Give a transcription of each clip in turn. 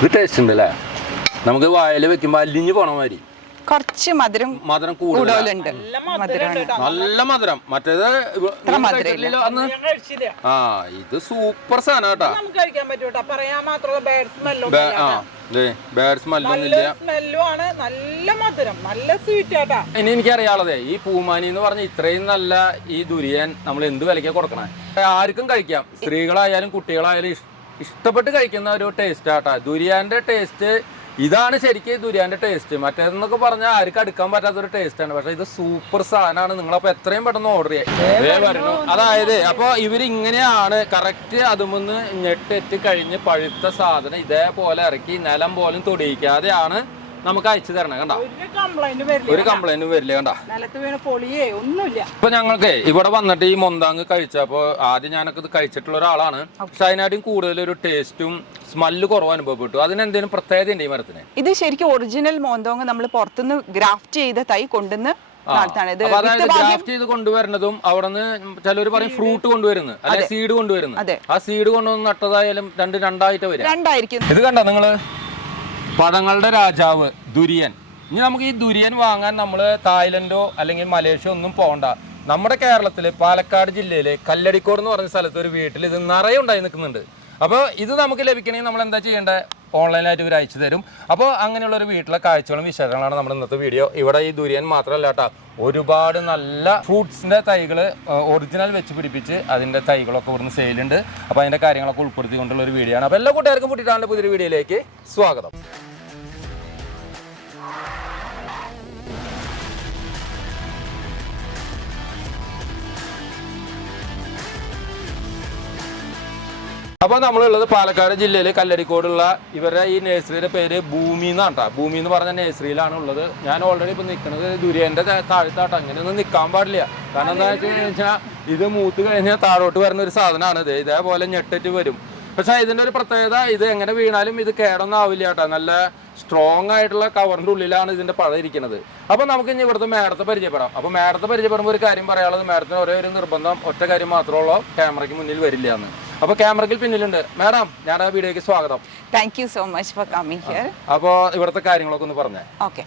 ഇത് ടേസ്റ്റ് നമുക്ക് വായൽ വെക്കുമ്പോ അലിഞ്ഞു പോണ മാതിരി. കുറച്ച് മധുരം മധുരം കൂടുതലുണ്ട്. മധുരമാണ്. നല്ല മധുരം. മറ്റേത് അന്ന്? ആ ഇത് സൂപ്പർ സാധനം കേട്ടാ. ഇനി എനിക്കറിയാളതെ ഈ പൂമാനി എന്ന് പറഞ്ഞ ഇത്രയും നല്ല ഈ ദുരിയൻ നമ്മൾ എന്ത് വിലക്കാ കൊടുക്കണേ? ആർക്കും കഴിക്കാം. സ്ത്രീകളായാലും കുട്ടികളായാലും ഇഷ്ടപ്പെട്ട് കഴിക്കുന്ന ഒരു ടേസ്റ്റ് ആട്ടാ. ദുരിയാന്റെ ടേസ്റ്റ് ഇതാണ് ശരിക്കും ദുരിയാന്റെ ടേസ്റ്റ് മറ്റേതെന്നൊക്കെ പറഞ്ഞാൽ ആർക്കും അടുക്കാൻ പറ്റാത്ത ഒരു ടേസ്റ്റ് ആണ്. പക്ഷെ ഇത് സൂപ്പർ സാധനമാണ് നിങ്ങളപ്പോ എത്രയും പെട്ടെന്ന് ഓർഡർ ചെയ്യാം. അതായത് അപ്പൊ ഇവർ ഇങ്ങനെയാണ് കറക്റ്റ് അതുമൊന്ന് ഞെട്ടെറ്റ് കഴിഞ്ഞ് പഴുത്ത സാധനം ഇതേപോലെ ഇറക്കി നിലം പോലും തൊടിയിക്കാതെയാണ് നമുക്ക് അയച്ചു തരണം കണ്ട? ഒരു കംപ്ലൈന്റ് വരില്ല കണ്ട? ഇപ്പൊ ഞങ്ങൾക്ക് ഇവിടെ വന്നിട്ട് ഈ മൊന്താങ് കഴിച്ചപ്പോ ആദ്യം ഞാനൊക്കെ ഇത് കഴിച്ചിട്ടുള്ള ഒരാളാണ്. പക്ഷെ അതിനായിട്ടും കൂടുതൽ ഒരു ടേസ്റ്റും സ്മെല്ല് കുറവ് അനുഭവപ്പെട്ടു. അതിനെന്തെങ്കിലും പ്രത്യേകത ഉണ്ട് ഈ മരത്തിന്? ഇത് ശരിക്കും ഒറിജിനൽ മോന്തോങ് നമ്മൾ പുറത്തുനിന്ന് ഗ്രാഫ്റ്റ് ചെയ്ത തൈ കൊണ്ടുവന്ന് അതായത് ഗ്രാഫ്റ്റ് ചെയ്ത് കൊണ്ടുവരുന്നതും അവിടെ നിന്ന് ചിലർ പറയും ഫ്രൂട്ട് കൊണ്ടുവരുന്നു അല്ലെ സീഡ് കൊണ്ടുവരുന്നു. ആ സീഡ് കൊണ്ടുവന്ന് നട്ടതായാലും രണ്ട് രണ്ടായിട്ട് വരും രണ്ടായിരിക്കും. ഇത് കണ്ടോ നിങ്ങൾ? പഴങ്ങളുടെ രാജാവ് ദുരിയൻ. ഇനി നമുക്ക് ഈ ദുരിയൻ വാങ്ങാൻ നമ്മൾ തായ്ലൻഡോ അല്ലെങ്കിൽ മലേഷ്യോ ഒന്നും പോകണ്ട നമ്മുടെ കേരളത്തിൽ പാലക്കാട് ജില്ലയിലെ കല്ലടിക്കോട് എന്ന് പറഞ്ഞ സ്ഥലത്ത് ഒരു വീട്ടിൽ ഇത് നിറയെ ഉണ്ടായി നിൽക്കുന്നുണ്ട്. അപ്പോൾ ഇത് നമുക്ക് ലഭിക്കണമെങ്കിൽ നമ്മൾ എന്താ ചെയ്യേണ്ടത് ഓൺലൈനായിട്ട് ഇവർ അയച്ചു തരും. അപ്പോൾ അങ്ങനെയുള്ള ഒരു വീട്ടിലെ കാഴ്ചകളും വിശേഷങ്ങളാണ് നമ്മുടെ ഇന്നത്തെ വീഡിയോ ഇവിടെ ഈ ദുരിയൻ മാത്രമല്ല കേട്ടോ. ഒരുപാട് നല്ല ഫ്രൂട്ട്സിന്റെ തൈകൾ ഒറിജിനൽ വെച്ച് പിടിപ്പിച്ച് അതിന്റെ തൈകളൊക്കെ ഇവിടുന്ന് സെയിലുണ്ട് അപ്പോൾ അതിന്റെ കാര്യങ്ങളൊക്കെ ഉൾപ്പെടുത്തിക്കൊണ്ടുള്ള ഒരു വീഡിയോ ആണ്. അപ്പോൾ എല്ലാ കൂട്ടുകാർക്കും കൂട്ടിയിട്ടാണ് പുതിയൊരു വീഡിയോയിലേക്ക് സ്വാഗതം. അപ്പോൾ നമ്മളുള്ളത് പാലക്കാട് ജില്ലയിൽ കല്ലടിക്കോടുള്ള ഇവരുടെ ഈ നഴ്സറിയുടെ പേര് ഭൂമി എന്നാണ് കേട്ടോ ഭൂമി എന്ന് പറഞ്ഞ നഴ്സറിയിലാണ് ഉള്ളത്. ഞാൻ ഓൾറെഡി ഇപ്പൊ നിൽക്കുന്നത് ദുരിയന്റെ താഴ്ത്താട്ടോ. അങ്ങനെയൊന്നും നിൽക്കാൻ പാടില്ല. കാരണം എന്താ വെച്ച് കഴിഞ്ഞാൽ ഇത് മൂത്ത് കഴിഞ്ഞാൽ താഴോട്ട് വരുന്ന ഒരു സാധനമാണ് ഇത്. ഇതേപോലെ ഞെട്ടിട്ട് വരും. പക്ഷെ ഇതിന്റെ ഒരു പ്രത്യേകത ഇത് എങ്ങനെ വീണാലും ഇത് കേടൊന്നും ആവില്ല കേട്ടോ നല്ല സ്ട്രോങ് ആയിട്ടുള്ള കവറിന്റെ ഉള്ളിലാണ് ഇതിന്റെ പഴം ഇരിക്കുന്നത് അപ്പൊ നമുക്ക് ഇനി ഇവിടുത്തെ മേടത്തെ പരിചയപ്പെടാം. അപ്പോൾ മേടത്തെ പരിചയപ്പെടുമ്പോൾ ഒരു കാര്യം പറയാനുള്ളത് മേടത്തിന് ഒരേ ഒരു നിർബന്ധം ഒറ്റ കാര്യം മാത്രമേ ഉള്ളൂ. ക്യാമറയ്ക്ക് മുന്നിൽ വരില്ല എന്ന്. അപ്പൊ ക്യാമറയ്ക്ക് പിന്നിലുണ്ട്. മാഡം ഞാൻ ആ വീഡിയോക്ക് സ്വാഗതം thank you so much for coming here അപ്പോൾ ഇവിടുത്തെ കാര്യങ്ങളൊക്കെ ഒന്ന് പറഞ്ഞേ. ഓക്കെ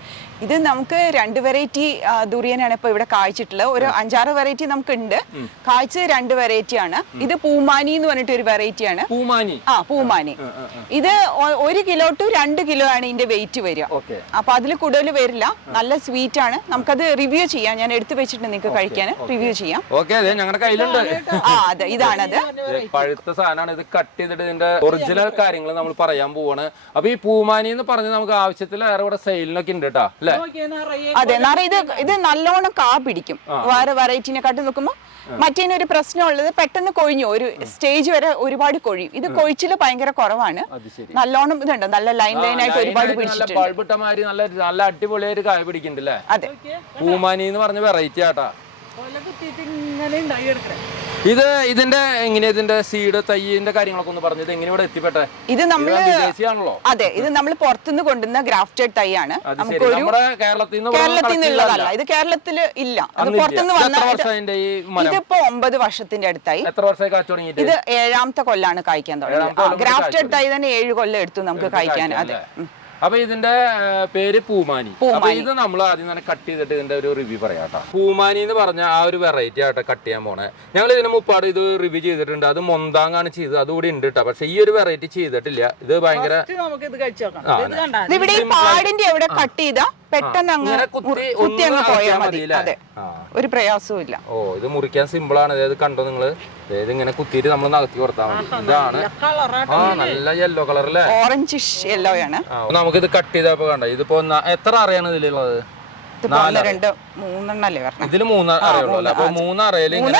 ഇത് നമുക്ക് രണ്ട് വെറൈറ്റി ദുരിയനാണ് ഇപ്പോൾ ഇവിടെ കാഴ്ചിട്ടുള്ളത് ഒരു അഞ്ചാറ് വെറൈറ്റി നമുക്ക് ഉണ്ട് കാഴ്ച രണ്ട് വെറൈറ്റി ആണ്. ഇത് പൂമാനി എന്ന് പറഞ്ഞിട്ട് ഒരു വെറൈറ്റി ആണ്. പൂമാനി. ആ പൂമാനി. ഇത് ഒരു കിലോ ടു രണ്ട് കിലോ ആണ് ഇതിന്റെ വെയിറ്റ് വരിക. ഓക്കെ അപ്പൊ അതിൽ കൂടുതൽ വരില്ല. നല്ല സ്വീറ്റ് ആണ്. നമുക്കത് റിവ്യൂ ചെയ്യാം. ഞാൻ എടുത്തു വെച്ചിട്ടുണ്ട് നിങ്ങൾക്ക് കഴിക്കാൻ. റിവ്യൂ ചെയ്യാം. ഓക്കെ അതെ ഞങ്ങളുടെ കയ്യിലുണ്ട്. ആ അതെ ഇതാണത്. പഴുത്ത സാധനമാണ്. ഇത് കട്ട് ചെയ്തിട്ട് ഇതിന്റെ ഒറിജിനൽ കാര്യങ്ങൾ നമ്മൾ പറയാൻ പോവാണ്. അപ്പൊ ഈ പൂമാനി എന്ന് പറഞ്ഞ് നമുക്ക് ആവശ്യത്തിലേറെ ഇവിടെ സെയിലിനൊക്കെ ഉണ്ട് കേട്ടോ അല്ലെ? അതെ ഇത് ഇത് നല്ലോണം കാ പിടിക്കും. വേറെ വെറൈറ്റിനെ കാട്ടി നോക്കുമ്പോൾ മറ്റേനൊരു പ്രശ്നമുള്ളത് പെട്ടെന്ന് കൊഴിഞ്ഞു. ഒരു സ്റ്റേജ് വരെ ഒരുപാട് കൊഴിയും. ഇത് കൊഴിച്ചിൽ ഭയങ്കര കുറവാണ്. നല്ലോണം ഇതുണ്ട്. നല്ല ലൈൻ ലൈൻ ആയിട്ട് ഒരുപാട് നല്ല പിടിച്ചിട്ടുണ്ട്. നല്ല നല്ല അടിപൊളിയായിട്ട് കായ പിടിക്കുന്നുണ്ട് അല്ലേ അതെ. പൂമാനി എന്ന് പറഞ്ഞ വെറൈറ്റി ആട്ടാ ഇങ്ങനെ ഉണ്ടായി എടുക്കണേ ഇത് ഇതിന്റെ എങ്ങനെയാ ഇതിന്റെ സീഡ് തയ്യിന്റെ കാര്യങ്ങളൊക്കെ ഒന്ന് പറഞ്ഞത് എങ്ങനെ ഇവിടെ എത്തിപ്പെട്ടെ? ഇത് നമ്മൾ അതെ ഇത് നമ്മൾ പുറത്തുനിന്ന് കൊണ്ടുവന്ന ഗ്രാഫ്റ്റഡ് തൈ ആണ് ഒരു കേരളത്തിൽ നിന്നുള്ളതല്ല ഇത് കേരളത്തിൽ ഇല്ല. പുറത്തുനിന്ന് വന്ന ഇതിപ്പോ ഒമ്പത് വർഷത്തിന്റെ അടുത്തായി. എത്ര വർഷമായി ഇത് ഏഴാമത്തെ കൊല്ലാണ് കായ്ക്കാൻ തുടങ്ങിയത്. ഗ്രാഫ്റ്റഡ് തൈ തന്നെ ഏഴ് കൊല്ലം എടുത്തു നമുക്ക് കായ്ക്കാൻ അതെ. അപ്പൊ ഇതിന്റെ പേര് പൂമാനി. അപ്പൊ ഇത് നമ്മൾ ആദ്യം തന്നെ കട്ട് ചെയ്തിട്ട് ഇതിന്റെ ഒരു റിവ്യൂ പറയാട്ടോ പൂമാനി എന്ന് പറഞ്ഞ ആ ഒരു വെറൈറ്റി ആട്ടോ കട്ട് ചെയ്യാൻ പോണേ. ഞങ്ങൾ ഇതിന് മുപ്പാട് ഇത് റിവ്യൂ ചെയ്തിട്ടുണ്ട്. അത് മൊന്താങ്ങാണ് ചെയ്തത്. അതുകൂടി ഉണ്ട് കേട്ടോ. പക്ഷെ ഈ ഒരു വെറൈറ്റി ചെയ്തിട്ടില്ല. ഇത് ഭയങ്കര നമുക്ക് ഇവിടെ പാടിന്റെ എവിടെ കട്ട് ചെയ്താ? പെട്ടെന്ന് അങ്ങ് ഇങ്ങനെ കുത്തി അങ്ങ് പോയാൽ മതി? അതെ. ഒരു പ്രയാസവും ഇല്ല ഓ ഇത് മുറിക്കാൻ സിമ്പിൾ ആണ്. അതായത് കണ്ടോ നിങ്ങൾ? അതായത് ഇങ്ങനെ കുത്തിയിട്ട് നമ്മൾ നകത്തി കൊടുത്താൽ മതി. ഇതാണ് ആ നല്ല യെല്ലോ കളർ അല്ലേ? ഓറഞ്ച് യെല്ലോ ആണ്. നമുക്ക് ഇത് കട്ട് ചെയ്തപ്പോ കണ്ട? ഇതിപ്പോ എത്ര അറിയാണ് ഇതിലുള്ളത്? ഇതിൽ മൂന്ന് അറിയുള്ളൂ അല്ലേ? അപ്പൊ മൂന്ന് അറിയൽ മൂന്ന്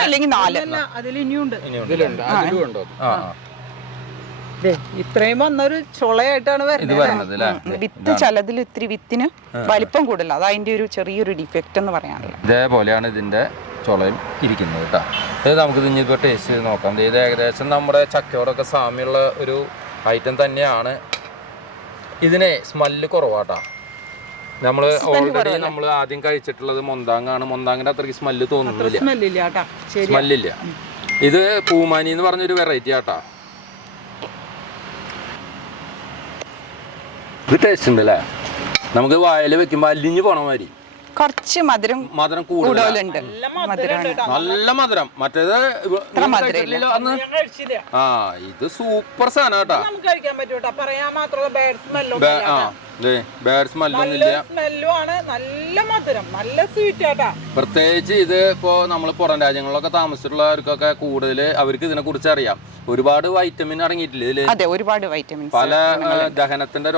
ഇത്രയും വന്നൊരു ചുളയായിട്ടാണ് വരുന്നത്. വിത്ത് ചിലതിൽ ഇത്തിരി വിത്തിന് വലിപ്പം കൂടുതലാണ് അത് അതിന്റെ ഒരു ചെറിയൊരു ഡിഫക്റ്റ് എന്ന് പറയാനുള്ളത് ഇതേപോലെയാണ് ഇതിന്റെ ചുളയും ഇരിക്കുന്നത് കേട്ടോ. ഇത് നമുക്ക് ഇനിയിപ്പോൾ ടേസ്റ്റ് ചെയ്ത് നോക്കാം. ഇത് ഏകദേശം നമ്മുടെ ചക്കയോടൊക്കെ സാമ്യമുള്ള ഒരു ഐറ്റം തന്നെയാണ്. ഇതിനെ സ്മെല്ല് കുറവാട്ടാ. നമ്മൾ ഓൾറെഡി നമ്മൾ ആദ്യം കഴിച്ചിട്ടുള്ളത് മൊന്താങ്ങാണ്. മൊന്താങ്ങിന്റെ അത്രയ്ക്ക് സ്മെല്ല് തോന്നുന്നില്ല. സ്മെല്ലില്ല ഇത് പൂമാനി എന്ന് പറഞ്ഞൊരു വെറൈറ്റി ആട്ടാ. ഇത് ടേസ്റ്റ് ഉണ്ട് അല്ലേ നമുക്ക് വായൽ വെക്കുമ്പോൾ അലിഞ്ഞു പോണ മാതിരി. കുറച്ച് മധുരം മധുരം കൂടുതലുണ്ട്. നല്ല മധുരം മറ്റേത് അന്ന്? ആ ഇത് സൂപ്പർ സാധനം കേട്ടാ. നല്ല സ്മെല്ലും ആണ് നല്ല മധുരം. നല്ല സ്വീറ്റ് ആട്ടാ. പ്രത്യേകിച്ച് ഇത് ഇപ്പോ നമ്മൾ പുറം രാജ്യങ്ങളിലൊക്കെ താമസിച്ചിട്ടുള്ളവർക്കൊക്കെ കൂടുതൽ അവർക്ക് ഇതിനെ കുറിച്ച് അറിയാം. ഒരുപാട് വൈറ്റമിൻ അടങ്ങിയിട്ടില്ല ഇതിൽ? അതെ ഒരുപാട് വൈറ്റമിൻസ് പല ദഹനത്തിന്റെ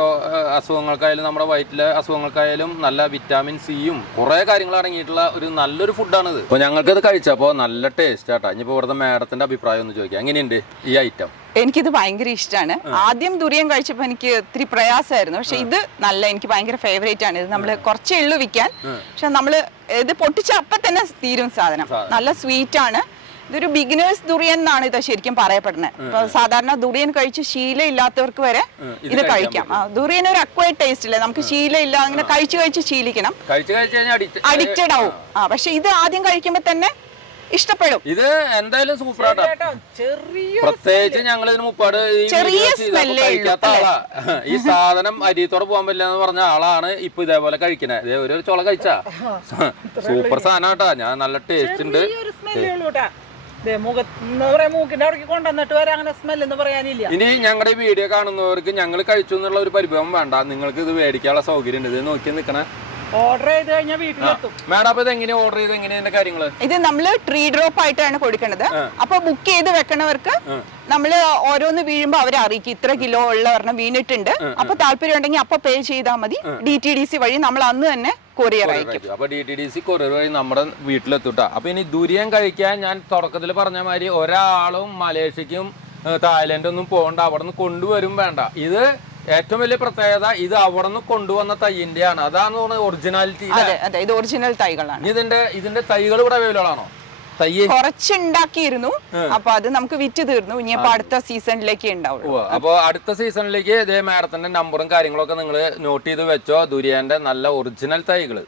അസുഖങ്ങൾക്കായാലും നമ്മുടെ വയറ്റിലെ അസുഖങ്ങൾക്കായാലും നല്ല വിറ്റാമിൻ സിയും കുറെ കാര്യങ്ങൾ അടങ്ങിയിട്ടുള്ള ഒരു നല്ലൊരു ഫുഡാണിത് അപ്പോൾ ഞങ്ങൾക്ക് ഇത് കഴിച്ചപ്പോ നല്ല ടേസ്റ്റ് ആട്ടാ. ഇനിയിപ്പോ ഇവിടുത്തെ മേഡത്തിന്റെ അഭിപ്രായം ഒന്ന് ചോദിക്കാം. എങ്ങനെയുണ്ട് ഈ ഐറ്റം എനിക്കിത് ഭയങ്കര ഇഷ്ടമാണ് ആദ്യം ദുരിയം കഴിച്ചപ്പോൾ എനിക്ക് ഇത്തിരി പ്രയാസമായിരുന്നു പക്ഷെ ഇത് നല്ല എനിക്ക് ഭയങ്കര ഫേവറേറ്റ് ആണ്. ഇത് നമ്മൾ കുറച്ചേ ഉള്ളു വിൽക്കാൻ. പക്ഷെ നമ്മൾ ഇത് പൊട്ടിച്ച അപ്പം തന്നെ തീരും സാധനം. നല്ല സ്വീറ്റ് ആണ്. ഇതൊരു ബിഗിനേഴ്സ് ദുറിയൻ എന്നാണ് ഇത് ശരിക്കും പറയപ്പെടുന്നത്. ഇപ്പൊ സാധാരണ ദുറിയൻ കഴിച്ച് ശീലമില്ലാത്തവർക്ക് വരെ ഇത് കഴിക്കാം. ദുറിയൻ ഒരു അക്വയർഡ് ടേസ്റ്റ് അല്ലേ നമുക്ക് ശീലമില്ല ഇല്ല അങ്ങനെ കഴിച്ചു കഴിച്ച് ശീലിക്കണം. അഡിക്റ്റഡ് ആവും. ആ പക്ഷെ ഇത് ആദ്യം കഴിക്കുമ്പോൾ തന്നെ ഇഷ്ടപ്പെടും. ഇത് എന്തായാലും സൂപ്പർ ആട്ടോ. പ്രത്യേകിച്ച് ഞങ്ങൾ ഇതിന് മുപ്പാട് ഈ ചെറിയ കഴിക്കാത്ത ആളാ. ഈ സാധനം അരിത്തോടെ പോകാൻ പറ്റില്ല എന്ന് പറഞ്ഞ ആളാണ് ഇപ്പൊ ഇതേപോലെ കഴിക്കണേ. ഇതേ ഒരു ചുള കഴിച്ചാ. സൂപ്പർ സാധനം കേട്ടാ ഞാൻ നല്ല ടേസ്റ്റ് ഉണ്ട്. ഇനി ഞങ്ങളുടെ വീഡിയോ കാണുന്നവർക്ക് ഞങ്ങൾ കഴിച്ചു എന്നുള്ള ഒരു പരിഭവം വേണ്ട. നിങ്ങൾക്ക് ഇത് മേടിക്കാനുള്ള സൗകര്യം ഉണ്ട്. ഇത് നോക്കി നിൽക്കണേ ഓർഡർ ചെയ്ത് കഴിഞ്ഞാൽ വീട്ടിലെത്തും മാഡം അപ്പൊ ഇത് എങ്ങനെയാ ഓർഡർ ചെയ്ത് എങ്ങനെയാ ഇത് നമ്മൾ ട്രീ ഡ്രോപ്പ് ആയിട്ടാണ് കൊടുക്കുന്നത് അപ്പൊ ബുക്ക് ചെയ്ത് വെക്കണവർക്ക് നമ്മൾ ഓരോന്ന് വീഴുമ്പോ അവരെ അറിയിക്കും. ഇത്ര കിലോ ഉള്ള ഒരെണ്ണം വീണിട്ടുണ്ട്. അപ്പൊ താല്പര്യം ഉണ്ടെങ്കിൽ അപ്പൊ പേ ചെയ്താൽ മതി. ഡി ടി ഡി സി വഴി നമ്മൾ അന്ന് തന്നെ കൊറിയർ അയക്കും. അപ്പൊ D T D C courier വഴി നമ്മുടെ വീട്ടിലെത്തൂട്ടാ. അപ്പൊ ഇനി ദുരിയം കഴിക്കാൻ ഞാൻ തുടക്കത്തിൽ പറഞ്ഞ മാതിരി ഒരാളും മലേഷ്യക്കും തായ്ലൻഡ് ഒന്നും പോകണ്ട. അവിടെ നിന്ന് കൊണ്ടുവരും വേണ്ട. ഇത് ഏറ്റവും വലിയ പ്രത്യേകത ഇത് അവിടെ നിന്ന് കൊണ്ടുവന്ന തയ്യിന്റെയാണ് അതാണ് തോന്നുന്നത് ഒറിജിനാലിറ്റി അതെ അതെ ഇത് ഒറിജിനൽ തൈകളാണ്. ഇതിന്റെ ഇതിന്റെ തൈകൾ ഇവിടെ അവൈലബിൾ ആണോ? തയ്യ് കുറച്ചുണ്ടാക്കിയിരുന്നു. അപ്പൊ അത് നമുക്ക് വിറ്റ് തീർന്നു. ഇനിയപ്പോ അടുത്ത സീസണിലേക്ക് ഉണ്ടാവുള്ളൂ. അപ്പൊ അടുത്ത സീസണിലേക്ക് ഇതേ മാഡത്തിന്റെ നമ്പറും കാര്യങ്ങളൊക്കെ നിങ്ങൾ നോട്ട് ചെയ്ത് വെച്ചോ. ദുരിയാന്റെ നല്ല ഒറിജിനൽ തൈകൾ.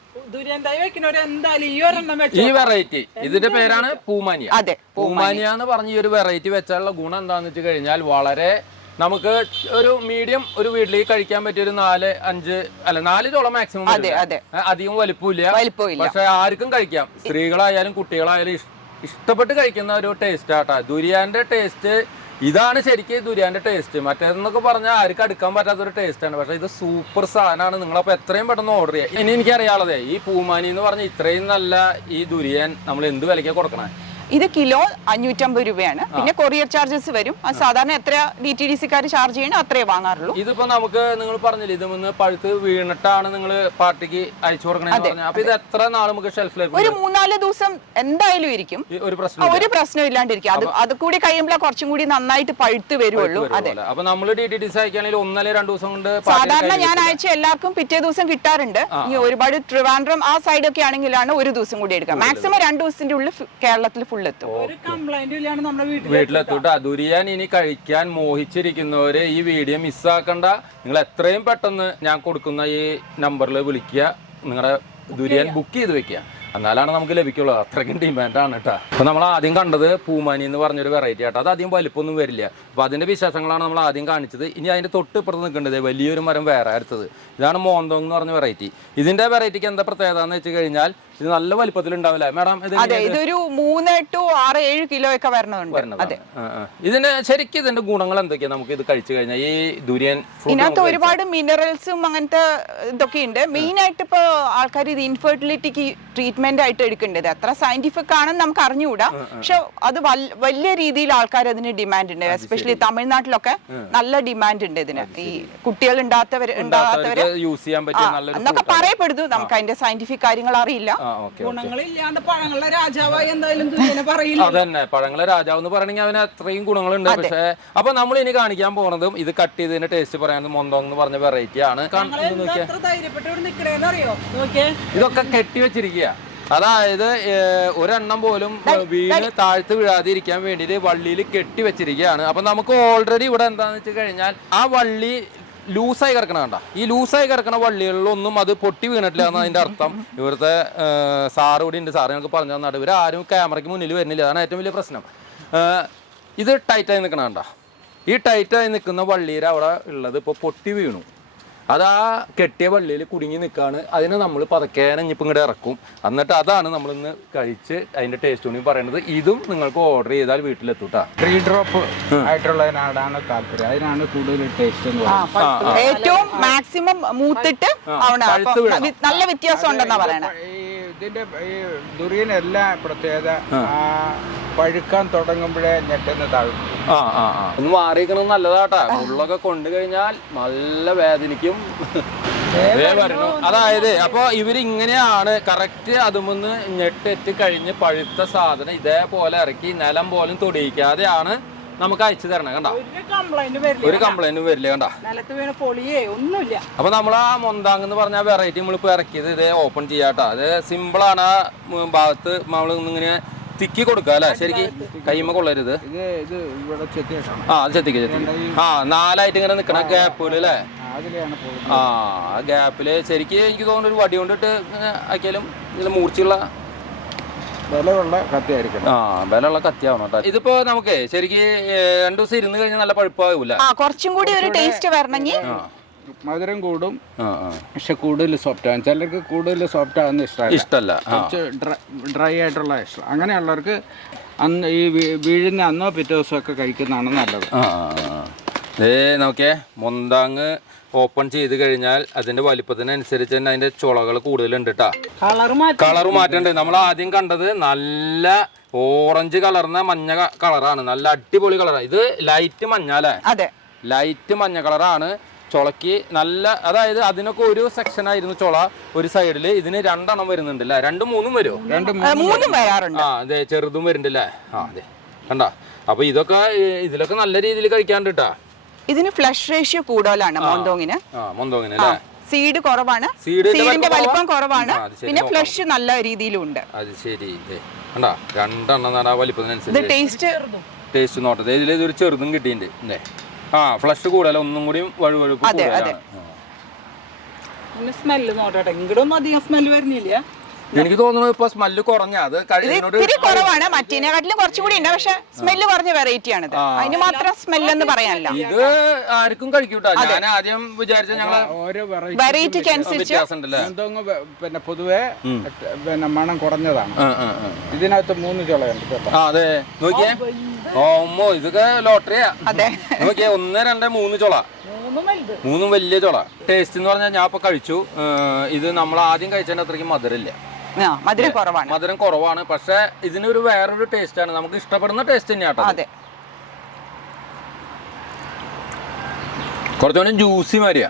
ഈ വെറൈറ്റി ഇതിന്റെ പേരാണ് പൂമാനിയ. അതെ പൂമാനിയ. എന്ന് പറഞ്ഞ ഈ ഒരു വെറൈറ്റി വെച്ചാലുള്ള ഗുണം എന്താന്ന് വെച്ച് കഴിഞ്ഞാൽ വളരെ നമുക്ക് ഒരു മീഡിയം ഒരു വീട്ടിലേക്ക് കഴിക്കാൻ പറ്റിയ ഒരു നാല് അഞ്ച് അല്ല നാല് ചോളം മാക്സിമം. അധികം വലിപ്പമില്ല. പക്ഷെ ആർക്കും കഴിക്കാം. സ്ത്രീകളായാലും കുട്ടികളായാലും ഇഷ്ടപ്പെട്ട് കഴിക്കുന്ന ഒരു ടേസ്റ്റ് ആട്ടാ. ദുരിയാന്റെ ടേസ്റ്റ് ഇതാണ് ശരിക്കും ദുരിയാന്റെ ടേസ്റ്റ് മറ്റേതെന്നൊക്കെ പറഞ്ഞാൽ ആർക്കും അടുക്കാൻ പറ്റാത്ത ഒരു ടേസ്റ്റ് ആണ്. പക്ഷെ ഇത് സൂപ്പർ സാധനമാണ്. നിങ്ങളപ്പോൾ എത്രയും പെട്ടെന്ന് ഓർഡർ ചെയ്യുക ഇനി എനിക്കറിയാനുള്ളതേ ഈ പൂമാനി എന്ന് പറഞ്ഞ ഇത്രയും നല്ല ഈ ദുരിയാൻ നമ്മൾ എന്ത് വിലയ്ക്കാ കൊടുക്കണേ? ഇത് കിലോ അഞ്ഞൂറ്റമ്പത് രൂപയാണ്. പിന്നെ കൊറിയർ ചാർജസ് വരും. അത് സാധാരണ എത്ര ഡി ടി ഡി സിക്കാർ ചാർജ് ചെയ്യണം അത്രേ വാങ്ങാറുള്ളൂ. ഇതിപ്പോ നമുക്ക് നിങ്ങൾ പറഞ്ഞില്ലേ ഇത് മുന്ന് പഴുത്ത് വീണിട്ടാണ് നിങ്ങൾ പാർട്ടിക്ക് അയച്ചു അപ്പൊ ഇത് എത്ര നാൾ നമുക്ക് ഷെൽഫ് ലൈഫ് ഒരു മൂന്നാൽ ദിവസം എന്തായാലും ഇരിക്കും. ഒരു പ്രശ്നം ഒരു പ്രശ്നം ഇല്ലാണ്ടിരിക്കും. അത് അത് കൂടി കഴിയുമ്പോൾ കുറച്ചും കൂടി നന്നായിട്ട് പഴുത്ത് വരുള്ളൂ. അതെ. അപ്പൊ നമ്മൾ ഡി ടി ഡി സി അയക്കുകയാണെങ്കിൽ ഒന്നല്ലേ രണ്ടു ദിവസം കൊണ്ട് സാധാരണ ഞാൻ അയച്ച എല്ലാവർക്കും പിറ്റേ ദിവസം കിട്ടാറുണ്ട്. ഇനി ഒരുപാട് ട്രിവാൻഡ്രം ആ സൈഡ് ഒക്കെ ആണെങ്കിലാണ് ഒരു ദിവസം കൂടി എടുക്കുക. മാക്സിമം രണ്ടു ദിവസത്തിന്റെ ഉള്ളിൽ കേരളത്തിൽ ഫുൾ എത്തും അതുരിയാൻ വീട്ടിലെത്തൂട്ടാ ദുരിയാൻ ഇനി കഴിക്കാൻ മോഹിച്ചിരിക്കുന്നവര് ഈ വീഡിയോ മിസ്സാക്കണ്ട നിങ്ങൾ എത്രയും പെട്ടെന്ന് ഞാൻ കൊടുക്കുന്ന ഈ നമ്പറിൽ വിളിക്കുക. നിങ്ങളുടെ ദുരിയാൻ ബുക്ക് ചെയ്ത് വെക്കുക. എന്നാലാണ് നമുക്ക് ലഭിക്കുള്ളൂ. അത്രയ്ക്കും ഡിമാൻഡാണ് കേട്ടോ. അപ്പൊ നമ്മൾ ആദ്യം കണ്ടത് പൂമാനി എന്ന് പറഞ്ഞൊരു വെറൈറ്റി ആട്ടോ. അത് ആദ്യം വലിപ്പമൊന്നും വരില്ല. അപ്പൊ അതിന്റെ വിശേഷങ്ങളാണ് നമ്മൾ ആദ്യം കാണിച്ചത്. ഇനി അതിന്റെ തൊട്ട് ഇപ്പുറത്ത് നിൽക്കേണ്ടത് വലിയൊരു മരം വേറെ അടുത്തത്. ഇതാണ് മോന്തോങ് എന്ന് പറഞ്ഞ വെറൈറ്റി ഇതിന്റെ വെറൈറ്റിക്ക് എന്താ പ്രത്യേകത എന്ന് വെച്ച് കഴിഞ്ഞാൽ ഇത് നല്ല വലിപ്പത്തിൽ ഉണ്ടാവില്ല? മാഡം അതെ ഇതൊരു മൂന്ന് ടു ആറ് ഏഴ് കിലോ ഒക്കെ വരണമുണ്ട്. ഇതിന് ശരിക്കും ഇതിന്റെ ഗുണങ്ങൾ എന്തൊക്കെയാ? നമുക്ക് ഇത് കഴിച്ചു കഴിഞ്ഞാൽ ഈ ദുരിയൻ ഇതിനകത്ത് ഒരുപാട് മിനറൽസും അങ്ങനത്തെ ഇതൊക്കെ ഉണ്ട്. മെയിൻ ആയിട്ട് ഇപ്പൊ ആൾക്കാർ ഇത് ഇൻഫെർട്ടിലിറ്റിക്ക് ട്രീറ്റ്മെന്റ് ആയിട്ട് എടുക്കേണ്ടത് അത്ര സയന്റിഫിക് ആണെന്ന് നമുക്ക് അറിഞ്ഞുകൂടാ. പക്ഷെ അത് വലിയ രീതിയിൽ ആൾക്കാർ അതിന് ഡിമാൻഡ് ഉണ്ട്. എസ്പെഷ്യലി തമിഴ്നാട്ടിലൊക്കെ നല്ല ഡിമാൻഡ് ഉണ്ട് ഇതിന്. ഈ കുട്ടികൾ ഉണ്ടാത്തവര് ഉണ്ടാകാത്തവര് യൂസ് ചെയ്യാൻ പറ്റിയ നല്ലൊരു എന്നൊക്കെ പറയപ്പെടുന്നു. നമുക്ക് അതിന്റെ സയന്റിഫിക് കാര്യങ്ങൾ അറിയില്ല. ഗുണങ്ങളില്ലാണ്ട് പഴങ്ങളുടെ രാജാവായി എന്തായാലും ദുരിയനെ പറയില്ല. അതന്നെ പഴങ്ങളെ രാജാവ് എന്ന് പറയണെങ്കിൽ അവന് അത്രയും ഗുണങ്ങളുണ്ട്. പക്ഷേ അപ്പൊ നമ്മൾ ഇനി കാണിക്കാൻ പോകുന്നതും ഇത് കട്ട് ചെയ്തതിന്റെ ടേസ്റ്റ് പറയാനും മൊന്തോങ് എന്ന് പറഞ്ഞ വെറൈറ്റി ആണ്. ഇതൊക്കെ കെട്ടി വെച്ചിരിക്കുക അതായത് ഒരെണ്ണം പോലും വീട് വീണ് താഴ്ത്ത് വീഴാതിരിക്കാൻ വേണ്ടിയിട്ട് വള്ളിയിൽ കെട്ടി വെച്ചിരിക്കുകയാണ് അപ്പൊ നമുക്ക് ഓൾറെഡി ഇവിടെ എന്താന്ന് വെച്ച് കഴിഞ്ഞാൽ ആ വള്ളി ലൂസായി കിടക്കണ കണ്ട? ഈ ലൂസായി കിടക്കണ വള്ളികളിലൊന്നും അത് പൊട്ടി വീണിട്ടില്ല എന്നാണ് അതിന്റെ അർത്ഥം. ഇവിടുത്തെ സാറ് കൂടി ഉണ്ട്. സാറ് ഞങ്ങൾക്ക് പറഞ്ഞു തന്നാട്ട് ഇവർ ആരും ക്യാമറയ്ക്ക് മുന്നിൽ വരുന്നില്ല. അതാണ് ഏറ്റവും വലിയ പ്രശ്നം. ഇത് ടൈറ്റായി നിൽക്കണ കണ്ട? ഈ ടൈറ്റായി നിൽക്കുന്ന വള്ളിയിൽ അവിടെ ഉള്ളത് ഇപ്പോൾ പൊട്ടി വീണു. അത് ആ കെട്ടിയ വള്ളിയിൽ കുടുങ്ങി നിൽക്കുകയാണ് അതിനെ നമ്മൾ പതക്കേനെ ഇപ്പം ഇങ്ങോട്ട് ഇറക്കും. എന്നിട്ട് അതാണ് നമ്മളിന്ന് കഴിച്ച് അതിന്റെ ടേസ്റ്റ് കൂടി പറയുന്നത് ഇതും നിങ്ങൾക്ക് ഓർഡർ ചെയ്താൽ വീട്ടിലെത്തൂട്ടാ. ട്രീ ഡ്രോപ്പ് ആയിട്ടുള്ളതിനാണ് താല്പര്യം. അതിനാണ് കൂടുതൽ ടേസ്റ്റ് ഏറ്റവും മാക്സിമം മൂത്തിട്ട് നല്ല വ്യത്യാസം ഉണ്ടെന്നാ പറയുന്നത് ഇതിന്റെ ഈ ദുരിയൻ എല്ലാ പ്രത്യേകത ആ, പഴുക്കാൻ തുടങ്ങുമ്പോഴേ ഞെട്ടുന്ന താഴ്ത്തും ആ ആ ആ. ഒന്ന് മാറിയിരിക്കണത് നല്ലതാട്ടാ. ഉള്ളൊക്കെ കൊണ്ടു കഴിഞ്ഞാൽ നല്ല വേദനിക്കും. അതായത് അപ്പൊ ഇവരിങ്ങനെയാണ് കറക്റ്റ് അതുമൊന്ന് ഞെട്ടെറ്റ് കഴിഞ്ഞ് പഴുത്ത സാധനം ഇതേപോലെ ഇറക്കി നിലം പോലും തൊടിയിക്കാതെയാണ് നമുക്ക് അയച്ചു തരണം കണ്ട? ഒരു കംപ്ലൈന്റ് വരില്ല ഒരു കംപ്ലൈന്റും വരില്ല കണ്ട? നിലത്ത് വീണ പൊളിയേ ഒന്നുമില്ല. അപ്പൊ നമ്മൾ ആ മൊന്താങ് എന്ന് പറഞ്ഞ വെറൈറ്റി നമ്മളിപ്പോ ഇറക്കിയത് ഇത് ഓപ്പൺ ചെയ്യാട്ടോ അത് സിമ്പിൾ ആണ് ആ ഭാഗത്ത് നമ്മൾ ഇങ്ങനെ തിക്കി കൊടുക്കുക അല്ലേ? ശരിക്കും കൈമ കൊള്ളരുത്. ആ അത് ചെത്തിക്ക് ചെത്തിക്ക്. ആ നാലായിട്ട് ഇങ്ങനെ നിക്കണ ഗ്യാപ്പുകൾ അല്ലേ? ആ ആ ഗ്യാപ്പിൽ ശരിക്കും എനിക്ക് തോന്നുന്നു ഒരു വടി കൊണ്ടിട്ട് ഇങ്ങനെ ആക്കിയാലും ഇതിൽ മൂർച്ചയുള്ള വിലയുള്ള കത്തിയായിരിക്കണം. ആ ബലമുള്ള കത്തിയാവണം കേട്ടോ. ഇതിപ്പോ നമുക്ക് ശരിക്ക് രണ്ടു ദിവസം ഇരുന്ന് കഴിഞ്ഞാൽ നല്ല പഴുപ്പാകൂല ആ കുറച്ചും കൂടി ഒരു ടേസ്റ്റ് വരണമെങ്കിൽ മധുരം കൂടും. പക്ഷെ കൂടുതൽ സോഫ്റ്റ് ആകും ചിലർക്ക് കൂടുതൽ സോഫ്റ്റ് ആകുന്ന ഇഷ്ടമല്ല. ഇഷ്ടല്ല. കുറച്ച് ഡ്രൈ ആയിട്ടുള്ള ഇഷ്ടം. അങ്ങനെയുള്ളവർക്ക് അന്ന് ഈ വീഴുന്ന അന്നോ പിറ്റേ ദിവസമൊക്കെ കഴിക്കുന്നതാണ് നല്ലത്. ഏ നോക്കിയേ. മൊന്താങ് ഓപ്പൺ ചെയ്ത് കഴിഞ്ഞാൽ അതിന്റെ വലിപ്പത്തിനനുസരിച്ച് തന്നെ അതിന്റെ ചുളകൾ കൂടുതലുണ്ട് കേട്ടാ കളർ മാറ്റി. കളർ മാറ്റണ്ട്. നമ്മൾ ആദ്യം കണ്ടത് നല്ല ഓറഞ്ച് കളർന്ന മഞ്ഞ കളറാണ് നല്ല അടിപൊളി കളറാണ് ഇത് ലൈറ്റ് മഞ്ഞ അല്ലേ? ലൈറ്റ് മഞ്ഞ കളറാണ് ചുളക്ക് നല്ല അതായത് അതിനൊക്കെ ഒരു സെക്ഷൻ ആയിരുന്നു ചുള ഒരു സൈഡിൽ ഇതിന് രണ്ടെണ്ണം വരുന്നുണ്ട് അല്ലേ രണ്ടും മൂന്നും വരുമോ രണ്ടും മൂന്നും വരാറുണ്ട്. ആ അതെ ചെറുതും വരുന്നുണ്ട് അല്ലേ ആ അതെ. കണ്ട? അപ്പൊ ഇതൊക്കെ ഇതിലൊക്കെ നല്ല രീതിയിൽ കഴിക്കാണ്ട് കേട്ടാ ഇതിന് ഫ്ലഷ് റേഷ്യോ കൂടുതലാണ് മോന്തോങ്ങിന്. മോന്തോങ്ങിന് അല്ലേ? സീഡ് കുറവാണ്. സീഡിന്റെ വലിപ്പം കുറവാണ്. പിന്നെ ഫ്ലഷ് നല്ല രീതിയിലും ഉണ്ട് അത് ശരി ദേ, കണ്ടാ? രണ്ടെണ്ണം വലിപ്പത്തിനനുസരിച്ച്. ടേസ്റ്റ് ടേസ്റ്റ് നോട്ടത് ഇതിൽ ഇതൊരു ചെറുതും കിട്ടിയിട്ടുണ്ട്. ആ ഫ്ലഷ് കൂടുതൽ ഒന്നും കൂടി വഴുവഴുപ്പ് അതെ, അതെ. സ്മെല്ല് നോട്ടെ ഇങ്ങോട്ടൊന്നും അധികം സ്മെല്ല് വരുന്നില്ല. എനിക്ക് തോന്നുന്നു ഇപ്പൊ സ്മെല്ല് കുറഞ്ഞ. അത് ഇത്തിരി കുറവാണ്. മറ്റേനെക്കാട്ടിലും കുറച്ചുകൂടി ഉണ്ട്. പക്ഷെ സ്മെല്ല് കുറഞ്ഞ വെറൈറ്റി ആണ് അതിന് മാത്രം സ്മെല്ല് എന്ന് പറയാനല്ല. ഇത് ആർക്കും കഴിക്കൂട്ടോ. ഞാൻ ആദ്യം വിചാരിച്ച ഞങ്ങളെ ഓരോ വെറൈറ്റി വെറൈറ്റിക്ക് അനുസരിച്ച് പിന്നെ പൊതുവെ പിന്നെ മണം കുറഞ്ഞതാണ്. ഇതിനകത്ത് മൂന്ന് ചുളയുണ്ട് അതെ. നോക്കിയേ. ഓമ്മോ ഇതൊക്കെ ലോട്ടറിയാ. അതെ. നോക്കിയേ ഒന്ന് രണ്ട് മൂന്ന് ചുള. മൂന്നും വലുത്. മൂന്നും വലിയ ചുള. ടേസ്റ്റ് എന്ന് പറഞ്ഞാൽ ഞാൻ ഇപ്പൊ കഴിച്ചു ഇത് നമ്മൾ ആദ്യം കഴിച്ചതിന്റെ അത്രയ്ക്ക് മധുരമില്ല. മധുരം കുറവാണ്. മധുരം കുറവാണ്. പക്ഷെ ഇതിനൊരു വേറൊരു ടേസ്റ്റ് ആണ്. നമുക്ക് ഇഷ്ടപ്പെടുന്ന ടേസ്റ്റ് തന്നെയാണ് അതെ. കുറച്ചുകൂടി ജ്യൂസി മാതിരിയാ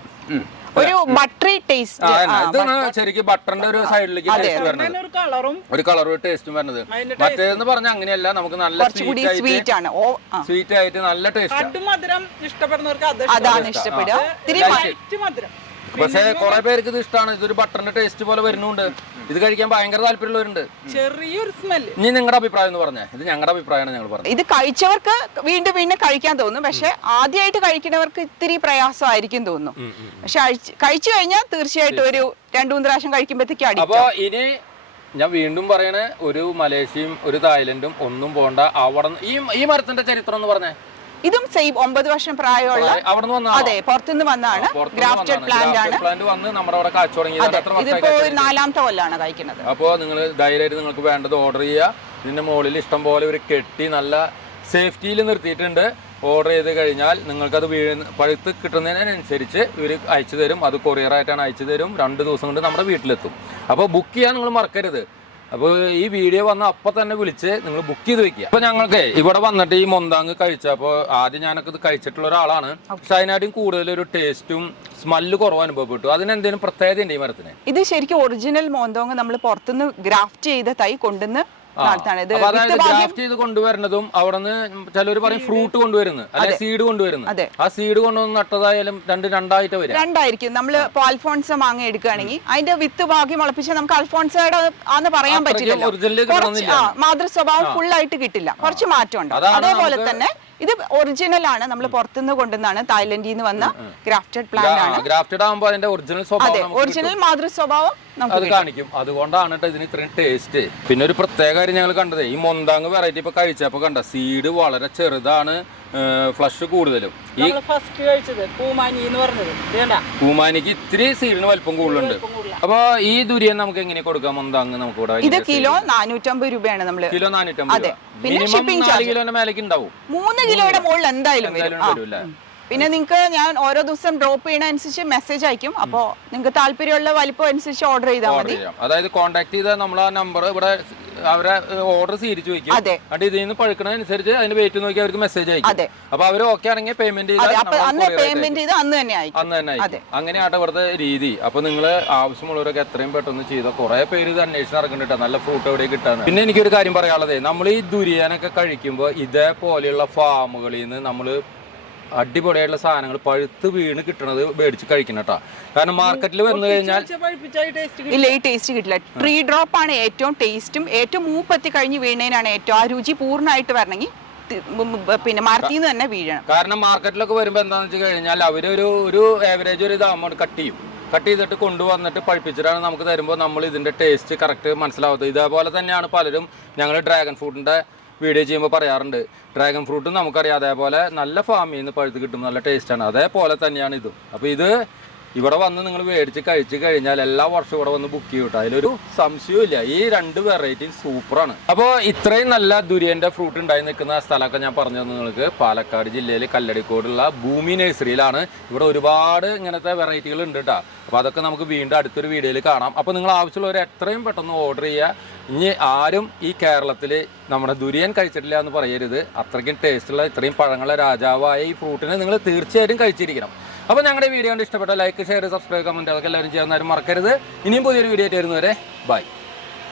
ഒരു ബട്ടറി ടേസ്റ്റ്. ഇതാണ് ശരിക്കും ബട്ടറിന്റെ ഒരു സൈഡിലേക്ക് ടേസ്റ്റ് വരുന്നത്. ഒരു കളറും ഒരു കളറും ടേസ്റ്റും വരുന്നത്. മറ്റേതെന്ന് പറഞ്ഞാൽ അങ്ങനെയല്ല. നമുക്ക് നല്ല സ്വീറ്റ് ആണ്. സ്വീറ്റ് ആയിട്ട് നല്ല ടേസ്റ്റ് കടുമധുരം ഇഷ്ടപ്പെടുന്നവർക്ക് അത് അതാണ് ഇഷ്ടപ്പെടുക. പക്ഷേ കുറെ പേർക്ക് ഇത് ഇഷ്ടമാണ് ഇതൊരു ബട്ടറിന്റെ ടേസ്റ്റ് പോലെ വരുന്നുണ്ട്. ഇത് കഴിക്കാൻ ഭയങ്കര താല്പര്യമുള്ളവരുണ്ട്. ചെറിയൊരു സ്മെൽ ഇനി നിങ്ങളുടെ അഭിപ്രായം എന്ന് പറഞ്ഞേ. ഇത് ഞങ്ങളുടെ അഭിപ്രായമാണ് ഞങ്ങൾ പറഞ്ഞത്. ഇത് കഴിച്ചവർക്ക് വീണ്ടും വീണ്ടും കഴിക്കാൻ തോന്നും. പക്ഷെ ആദ്യമായിട്ട് കഴിക്കുന്നവർക്ക് ഇത്തിരി പ്രയാസമായിരിക്കും തോന്നും പക്ഷെ കഴിച്ചു കഴിഞ്ഞാൽ തീർച്ചയായിട്ടും ഒരു രണ്ടു മൂന്ന് പ്രാവശ്യം കഴിക്കുമ്പോഴത്തേക്കും അപ്പൊ ഇനി ഞാൻ വീണ്ടും പറയണേ ഒരു മലേഷ്യയും ഒരു തായ്ലൻഡും ഒന്നും പോണ്ട. അവിടെ ഈ ഈ മരത്തിന്റെ ചരിത്രം എന്ന് പറഞ്ഞേ. ഇതും സെയിം ഒമ്പത് വർഷം പ്രായമുള്ള അതെ പുറത്തുനിന്ന് വന്നാണ് ഗ്രാഫ്റ്റഡ് പ്ലാന്റ് ആണ്. ഇതിപ്പോ നാലാമത്തെ കൊല്ലാണ് കഴിക്കുന്നത്. അപ്പോൾ നിങ്ങൾ ധൈര്യമായിട്ട് നിങ്ങൾക്ക് വേണ്ടത് ഓർഡർ ചെയ്യുക. ഇതിന്റെ മുകളിൽ ഇഷ്ടം പോലെ ഒരു കെട്ടി നല്ല സേഫ്റ്റിയിൽ നിർത്തിയിട്ടുണ്ട്. ഓർഡർ ചെയ്ത് കഴിഞ്ഞാൽ നിങ്ങൾക്കത് വീഴുന്ന പഴുത്ത് കിട്ടുന്നതിനനുസരിച്ച് ഇവർ അയച്ചു തരും. അത് കൊറിയറായിട്ടാണ് അയച്ചു തരും. രണ്ട് ദിവസം കൊണ്ട് നമ്മുടെ വീട്ടിലെത്തും. അപ്പോൾ ബുക്ക് ചെയ്യാൻ നിങ്ങൾ മറക്കരുത്. അപ്പോൾ ഈ വീഡിയോ വന്ന അപ്പം തന്നെ വിളിച്ച് നിങ്ങൾ ബുക്ക് ചെയ്ത് വെക്കുക. അപ്പോൾ ഞങ്ങൾക്ക് ഇവിടെ വന്നിട്ട് ഈ മൊന്താങ് കഴിച്ചപ്പോൾ ആദ്യം ഞാനൊക്കെ ഇത് കഴിച്ചിട്ടുള്ള ഒരാളാണ്. പക്ഷെ അതിനായിട്ടും കൂടുതൽ ഒരു ടേസ്റ്റും സ്മെല്ല് കുറവ് അനുഭവപ്പെട്ടു. അതിനെന്തെങ്കിലും പ്രത്യേകത ഉണ്ട് ഈ മരത്തിന്? ഇത് ശരിക്കും ഒറിജിനൽ മോന്തോങ് നമ്മൾ പുറത്തുനിന്ന് ഗ്രാഫ്റ്റ് ചെയ്ത തൈ കൊണ്ടുവന്ന് ഗ്രാഫ്റ്റ് ചെയ്ത് കൊണ്ടുവരുന്നതും അവിടെ നിന്ന് ചിലർ പറയും ഫ്രൂട്ട് കൊണ്ടുവരുന്നു അല്ലെ സീഡ് കൊണ്ടുവരുന്നു അതെ. ആ സീഡ് കൊണ്ടുവന്ന് നട്ടതായാലും രണ്ട് രണ്ടായിട്ട് വരും രണ്ടായിരിക്കും. നമ്മൾ ഇപ്പോൾ അൽഫോൺസ മാങ്ങ എടുക്കുകയാണെങ്കിൽ അതിന്റെ വിത്ത് ഭാഗ്യം മുളപ്പിച്ചാൽ നമുക്ക് അൽഫോൺസയുടെ ആന്ന് പറയാൻ പറ്റില്ല മാതൃ സ്വഭാവം ഫുൾ ആയിട്ട് കിട്ടില്ല. കുറച്ച് മാറ്റമുണ്ട്. അതേപോലെ തന്നെ ഇത് ഒറിജിനൽ ആണ്. നമ്മൾ പുറത്തുനിന്ന് കൊണ്ടുവന്നാണ്. തായ്ലൻഡിൽ നിന്ന് വന്ന ഗ്രാഫ്റ്റഡ് പ്ലാന്റ് ആണ്. ഗ്രാഫ്റ്റഡ് ആകുമ്പോൾ അതിന്റെ ഒറിജിനൽ സ്വഭാവം അതെ ഒറിജിനൽ മാതൃ സ്വഭാവം നമുക്ക് അത് കാണിക്കും. അതുകൊണ്ടാണ് കേട്ടോ ഇതിന് ഇത്രയും ടേസ്റ്റ് പിന്നെ ഒരു പ്രത്യേക കാര്യം ഞങ്ങൾ കണ്ടത് ഈ മൊന്താങ് വെറൈറ്റി ഇപ്പൊ കഴിച്ചപ്പോ കണ്ട സീഡ് വളരെ ചെറുതാണ് ഫ്ലഷ് കൂടുതലും. ഈ ഫസ്റ്റ് കഴിച്ചത് പൂമാനി എന്ന് പറഞ്ഞത്. പൂമാനിക്ക് ഇത്തിരി സീഡിന് വലിപ്പം കൂടുതലുണ്ട്. അപ്പൊ ഈ ദുരിയൻ നമുക്ക് എങ്ങനെ കൊടുക്കാം? നമുക്ക് ഇവിടെ ഇത് കിലോ നാനൂറ്റമ്പത് രൂപയാണ് നമ്മൾ. കിലോ നാനൂറ്റമ്പത്. പിന്നെ ഷിപ്പിംഗ് ചാർജ്. കിലോന്റെ മേലേക്ക് ഉണ്ടാവും. മൂന്ന് കിലോയുടെ മുകളിൽ എന്തായാലും വരും. പിന്നെ നിങ്ങൾക്ക് ഞാൻ ഓരോ ദിവസം ഡ്രോപ്പ് ചെയ്യണ അനുസരിച്ച് മെസ്സേജ് അയക്കും. അപ്പോൾ നിങ്ങൾക്ക് താല്പര്യമുള്ള വലിപ്പം അനുസരിച്ച് ഓർഡർ ചെയ്താൽ മതി. അതായത് കോൺടാക്ട് ചെയ്ത നമ്മൾ ആ നമ്പർ ഇവിടെ അവരെ ഓർഡർ സ്വീകരിച്ചു വെക്കും. അതെ. എന്നിട്ട് ഇതിൽ നിന്ന് പഴുക്കണതനുസരിച്ച് അതിന്റെ വെയിറ്റ് നോക്കി അവർക്ക് മെസ്സേജ് അയക്കും. അപ്പൊ അവർ ഓക്കെ ആണെങ്കിൽ പേയ്മെന്റ് അന്ന് പേയ്മെന്റ് ചെയ്ത് അന്ന് തന്നെ അയക്കും. അങ്ങനെയാണ് ഇവിടുത്തെ രീതി. അപ്പൊ നിങ്ങൾ ആവശ്യമുള്ളവരൊക്കെ എത്രയും പെട്ടെന്ന് ചെയ്ത കുറെ പേര് ഇത് അന്വേഷണം നടക്കുന്നുണ്ട് നല്ല ഫ്രൂട്ട് എവിടെ കിട്ടാന്ന്. പിന്നെ എനിക്കൊരു കാര്യം പറയാനുള്ളത് നമ്മൾ ഈ ദുരിയാനൊക്കെ കഴിക്കുമ്പോൾ ഇതേപോലെയുള്ള ഫാമുകളിൽ നിന്ന് നമ്മൾ അടിപൊളിയായിട്ടുള്ള സാധനങ്ങൾ പഴുത്ത് വീണ് കിട്ടണത് മേടിച്ച് കഴിക്കണം കേട്ടോ. കാരണം മാർക്കറ്റിൽ വന്നു കഴിഞ്ഞാൽ ഇല്ല ഈ ടേസ്റ്റ് കിട്ടില്ല. ട്രീ ഡ്രോപ്പ് ആണ് ഏറ്റവും ടേസ്റ്റും ഏറ്റവും മൂപ്പത്തി കഴിഞ്ഞ് വീണേനാണ് ഏറ്റവും ആ രുചി പൂർണമായിട്ട് വരണമെങ്കിൽ പിന്നെ മരത്തിൽ നിന്ന് തന്നെ വീഴണം. കാരണം മാർക്കറ്റിലൊക്കെ വരുമ്പോൾ എന്താണെന്ന് വെച്ച് കഴിഞ്ഞാൽ അവരൊരു ഒരു ആവറേജ് ഒരു ഇതാകുമ്പോൾ കട്ട് ചെയ്യും. കട്ട് ചെയ്തിട്ട് കൊണ്ടുവന്നിട്ട് പഴിപ്പിച്ചിട്ടാണ് നമുക്ക് തരുമ്പോൾ നമ്മൾ ഇതിന്റെ ടേസ്റ്റ് കറക്റ്റ് മനസ്സിലാവുന്നത് ഇതേപോലെ തന്നെയാണ് പലരും ഞങ്ങൾ ഡ്രാഗൺ ഫ്രൂട്ടിന്റെ വീഡിയോ ചെയ്യുമ്പോൾ പറയാറുണ്ട് ഡ്രാഗൺ ഫ്രൂട്ടും നമുക്കറിയാം അതേപോലെ നല്ല ഫാമിൽ നിന്ന് പഴുത്ത് കിട്ടും നല്ല ടേസ്റ്റാണ് അതേപോലെ തന്നെയാണ് ഇതും. അപ്പോൾ ഇത് ഇവിടെ വന്ന് നിങ്ങൾ മേടിച്ച് കഴിച്ച് കഴിഞ്ഞാൽ എല്ലാ വർഷവും ഇവിടെ വന്ന് ബുക്ക് ചെയ്യും കേട്ടോ അതിലൊരു സംശയവും ഇല്ല. ഈ രണ്ട് വെറൈറ്റിയും സൂപ്പറാണ്. അപ്പോൾ ഇത്രയും നല്ല ദുരിയന്റെ ഫ്രൂട്ട് ഉണ്ടായി നിൽക്കുന്ന സ്ഥലമൊക്കെ ഞാൻ പറഞ്ഞു തന്നു നിങ്ങൾക്ക്. പാലക്കാട് ജില്ലയിൽ കല്ലടിക്കോടുള്ള ഭൂമി നഴ്സറിയിലാണ് ഇവിടെ ഒരുപാട് ഇങ്ങനത്തെ വെറൈറ്റികൾ ഉണ്ട് കേട്ടോ അപ്പോൾ അതൊക്കെ നമുക്ക് വീണ്ടും അടുത്തൊരു വീഡിയോയിൽ കാണാം. അപ്പോൾ നിങ്ങൾ ആവശ്യമുള്ളവർ എത്രയും പെട്ടെന്ന് ഓർഡർ ചെയ്യുക. ഇനി ആരും ഈ കേരളത്തിൽ നമ്മുടെ ദുരിയൻ കഴിച്ചിട്ടില്ല എന്ന് പറയരുത്. അത്രയ്ക്കും ടേസ്റ്റുള്ള ഇത്രയും പഴങ്ങളുടെ രാജാവായ ഈ ഫ്രൂട്ടിനെ നിങ്ങൾ തീർച്ചയായിട്ടും കഴിച്ചിരിക്കണം. അപ്പോൾ ഞങ്ങളുടെ വീഡിയോ കണ്ട് ഇഷ്ടപ്പെട്ട ലൈക്ക് ഷെയർ സബ്സ്ക്രൈബ് കമന്റ് അതൊക്കെ എല്ലാവരും ചെയ്യാൻ മറക്കരുത്. ഇനിയും പുതിയൊരു വീഡിയോ ആയിട്ട് വരുന്നവരെ ബൈ